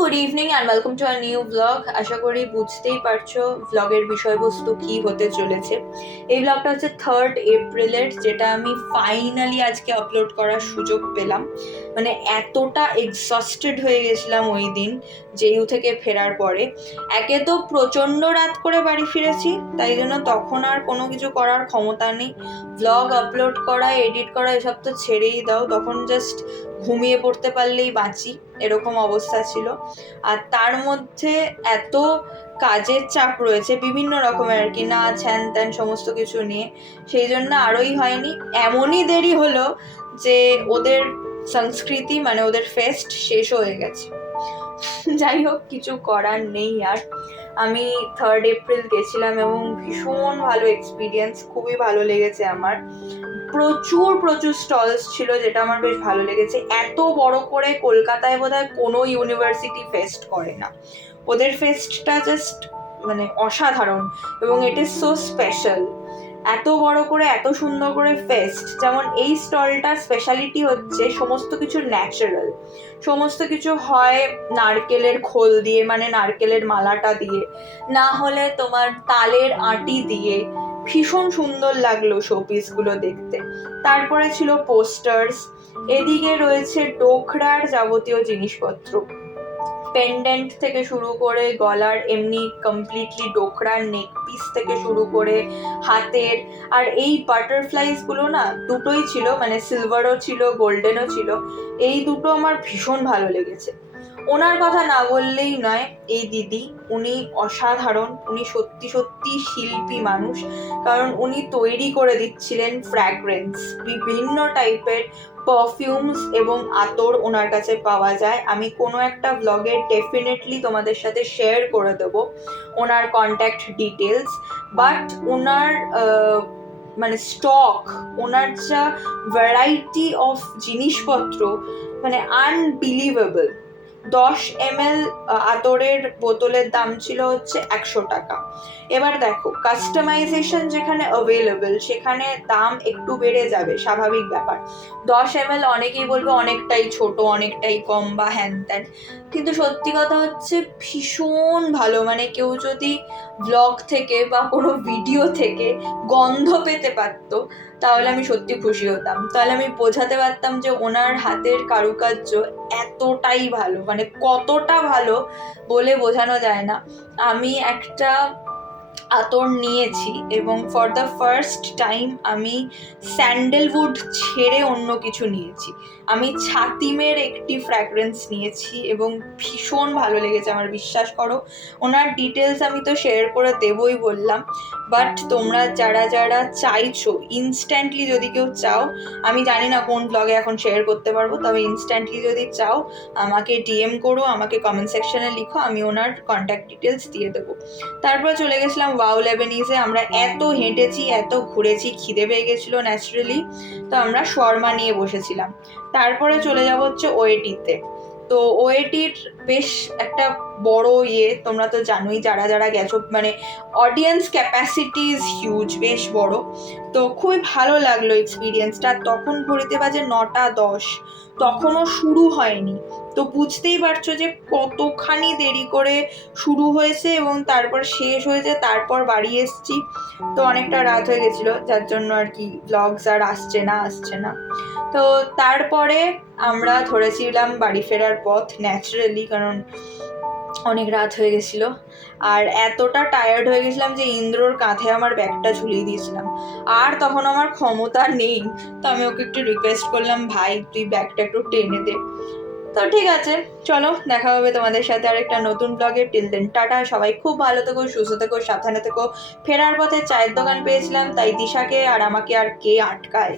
Good evening and welcome to our new blog. আশা করি বুঝতেই পারছো ব্লগের বিষয়বস্তু কি হতে চলেছে। এই ব্লগটা হচ্ছে 3rd এপ্রিলের, যেটা আমি ফাইনালি আজকে আপলোড করার সুযোগ পেলাম। মানে এতটা এক্সস্টেড হয়ে গেছিলাম ওই দিন জেইউ থেকে ফেরার পরে। একে তো প্রচণ্ড রাত করে বাড়ি ফিরেছি, তাই জন্য তখন আর কোনো কিছু করার ক্ষমতা নেই। ব্লগ আপলোড করা, এডিট করা এসব তো ছেড়েই দাও, তখন জাস্ট ঘুমিয়ে পড়তে পারলেই বাঁচি, এরকম অবস্থা ছিল। আর তার মধ্যে এত কাজের চাপ রয়েছে বিভিন্ন রকমের আর কি, নাচ হ্যান ত্যান সমস্ত কিছু নিয়ে, সেই জন্য আরোই হয়নি। এমনই দেরি হলো যে ওদের সংস্কৃতি মানে ওদের ফেস্ট শেষ হয়ে গেছে। যাই হোক, কিছু করার নেই আর। আমি 3rd এপ্রিল গেছিলাম এবং ভীষণ ভালো এক্সপিরিয়েন্স, খুবই ভালো লেগেছে আমার। প্রচুর স্টলস ছিল, যেটা আমার বেশ ভালো লেগেছে। এত বড় করে কলকাতায় বোধহয় কোনো ইউনিভার্সিটি ফেস্ট করে না। ওদের ফেস্টটা জাস্ট মানে অসাধারণ, এবং ইট ইজ সো স্পেশাল। এত বড় করে এত সুন্দর করে ফেস্ট, যেমন এই স্টলটার স্পেশালিটি হচ্ছে সমস্ত কিছু ন্যাচারাল। সমস্ত কিছু হয় নারকেলের খোল দিয়ে, মানে নারকেলের মালাটা দিয়ে, না হলে তোমার তালের আটি দিয়ে। ভীষণ সুন্দর লাগলো শোপিসগুলো দেখতে। তারপরে ছিল পোস্টার্স, এদিকে রয়েছে ডোকরার যাবতীয় জিনিসপত্র, পেন্ডেন্ট থেকে শুরু করে গলার এমনি কমপ্লিটলি ডোকরার নেক পিস থেকে শুরু করে হাতের। আর এই বাটারফ্লাইসগুলো না দুটোই ছিল, মানে সিলভারও ছিল গোল্ডেনও ছিল। এই দুটো আমার ভীষণ ভালো লেগেছে। ওনার কথা না বললেই নয়, এই দিদি, উনি অসাধারণ। উনি সত্যি সত্যি শিল্পী মানুষ, কারণ উনি তৈরি করে দিচ্ছিলেন ফ্র্যাগ্রেন্স, বিভিন্ন টাইপের পারফিউমস এবং আতর ওনার কাছে পাওয়া যায়। আমি কোনো একটা ব্লগে ডেফিনেটলি তোমাদের সাথে শেয়ার করে দেবো ওনার কন্ট্যাক্ট ডিটেলস। বাট ওনার মানে স্টক, ওনার যা ভ্যারাইটি অফ জিনিসপত্র, মানে আনবিলিভেবল। 10 ml আতরের বোতলের দাম ছিল হচ্ছে 100 টাকা। এবার দেখো, কাস্টমাইজেশন যেখানে অ্যাভেলেবল সেখানে দাম একটু বেড়ে যাবে, স্বাভাবিক ব্যাপার। 10 ml অনেকেই বলবে অনেকটাই ছোট, অনেকটাই কম বা হ্যান ত্যান, কিন্তু সত্যি কথা হচ্ছে ভীষণ ভালো। মানে কেউ যদি ব্লগ থেকে বা কোনো ভিডিও থেকে গন্ধ পেতে পারতো, তাহলে আমি সত্যি খুশি হতাম। তাহলে আমি বোঝাতে পারতাম যে ওনার হাতের কারুকার্য এতটাই ভালো, মানে কতটা ভালো বলে বোঝানো যায় না। আমি একটা আতর নিয়েছি এবং ফর দ্য ফার্স্ট টাইম আমি স্যান্ডেলউড ছেড়ে অন্য কিছু নিয়েছি। আমি ছাতিমের একটি ফ্র্যাগ্রেন্স নিয়েছি এবং ভীষণ ভালো লেগেছে আমার, বিশ্বাস করো। ওনার ডিটেলস আমি তো শেয়ার করে দেবই বললাম, বাট তোমরা যারা যারা চাইছো ইনস্ট্যান্টলি, যদি কেউ চাও, আমি জানি না কোন ব্লগে এখন শেয়ার করতে পারবো, তবে ইনস্ট্যান্টলি যদি চাও আমাকে ডিএম করো, আমাকে কমেন্ট সেকশনে লিখো, আমি ওনার কন্ট্যাক্ট ডিটেলস দিয়ে দেবো। তারপর চলে গেছিলাম ওয়াও লেবানিজে। আমরা এত হেঁটেছি, এত ঘুরেছি, খিদে পেয়ে গেছিলো ন্যাচারালি, তো আমরা শর্মা নিয়ে বসেছিলাম। তারপরে চলে যাবো হচ্ছে ওয়েটিতে। তো ওয়েটির বেশ একটা বড় তোমরা তো জানোই যারা যারা গেছো, মানে অডিয়েন্স ক্যাপাসিটি ইজ হিউজ, বেশ বড়। তো খুবই ভালো লাগলো এক্সপিরিয়েন্সটা। তখন ঘড়িতে বাজে 9:10, তখনও শুরু হয়নি। তো বুঝতেই পারছো যে কতখানি দেরি করে শুরু হয়েছে এবং তারপর শেষ হয়েছে, তারপর বাড়ি এসছি। তো অনেকটা রাত হয়ে গেছিলো, যার জন্য আর কি ব্লগস আর আসছে না। তো তারপরে আমরা ধরেছিলাম বাড়ি ফেরার পথ ন্যাচারালি, কারণ অনেক রাত হয়ে গেছিলো। আর এতটা টায়ার্ড হয়ে গেছিলাম যে ইন্দ্রর কাঁধে আমার ব্যাগটা ঝুলিয়ে দিয়েছিলাম, আর তখন আমার ক্ষমতা নেই। তো আমি ওকে একটু রিকোয়েস্ট করলাম, ভাই তুই ব্যাগটা একটু টেনে দে। তো ঠিক আছে, চলো দেখা হবে তোমাদের সাথে আর একটা নতুন ব্লগে। টিল দেন টাটা, সবাই খুব ভালো থেকো, সুস্থ থেকো, সাবধানে থেকো। ফেরার পথে চায়ের দোকান পেয়েছিলাম, তাই দিশাকে আর আমাকে আর কে আটকায়।